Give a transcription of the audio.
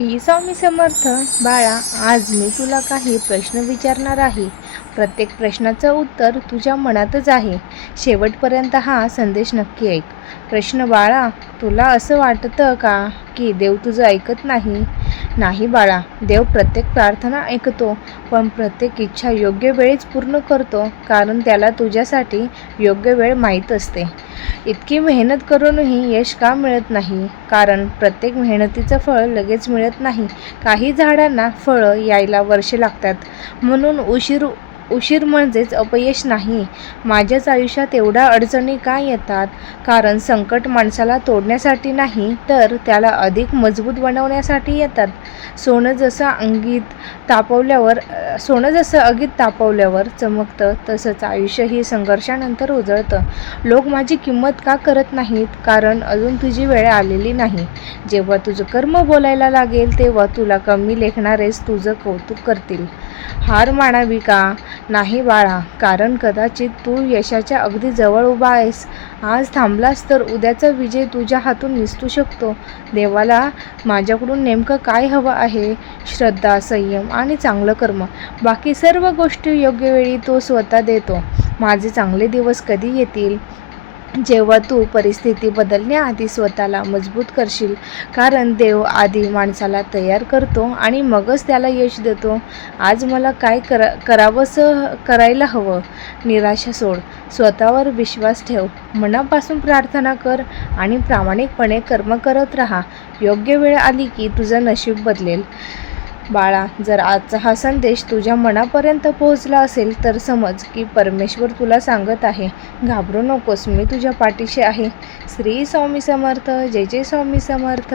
स्वामी समर्थ. बाळा, आज मी तुला काही प्रश्न विचारणार आहे. प्रत्येक प्रश्नाचं उत्तर तुझ्या मनातच आहे. शेवटपर्यंत हा संदेश नक्की ऐक. प्रश्न: बाळा, तुला असं वाटतं का की देव तुझं ऐकत नाही? नाही बाळा, देव प्रत्येक प्रार्थना ऐकतो, पण प्रत्येक इच्छा योग्य वेळीच पूर्ण करतो, कारण त्याला तुझ्यासाठी योग्य वेळ माहीत असते. इतकी मेहनत करूनही यश का मिळत नाही? कारण प्रत्येक मेहनतीचं फळ लगेच मिळत नाही. काही झाडांना फळं यायला वर्षे लागतात. म्हणून उशीर म्हणजेच अपयश नाही. माझ्याच आयुष्यात एवढ्या अडचणी का येतात? कारण संकट माणसाला तोडण्यासाठी नाही, तर त्याला अधिक मजबूत बनवण्यासाठी येतात. सोनं जसं अगीत तापवल्यावर चमकतं, तसंच आयुष्यही संघर्षानंतर उजळतं. लोक माझी किंमत का करत नाहीत? कारण अजून तुझी वेळ आलेली नाही. जेव्हा तुझं कर्म बोलायला लागेल, तेव्हा तुला कमी लेखणारेच तुझं कौतुक करतील. हार मानावी का? नाही बाळा, कारण कदाचित तू यशाच्या अगदी जवळ उभा आहेस. आज थांबलास तर उद्याचा विजय तुझ्या हातून निसटू शकतो. देवाला माझ्याकडून नेमकं काय हवं आहे? श्रद्धा, संयम आणि चांगलं कर्म. बाकी सर्व गोष्टी योग्य वेळी तो स्वतः देतो. माझे चांगले दिवस कधी येतील? जेव्हा तू परिस्थिती बदलण्याआधी स्वतःला मजबूत करशील. कारण देव आधी माणसाला तयार करतो आणि मगच त्याला यश देतो. आज मला काय करायला हवं? निराशा सोड, स्वतःवर विश्वास ठेव, मनापासून प्रार्थना कर आणि प्रामाणिकपणे कर्म करत राहा. योग्य वेळ आली की तुझं नशीब बदलेल. बाळा, जर आजचा हा संदेश तुझ्या मनापर्यंत पोहोचला असेल, तर समज की परमेश्वर तुला सांगत आहे, घाबरू नकोस, मी तुझ्या पाठीशी आहे. श्री स्वामी समर्थ. जय जय स्वामी समर्थ.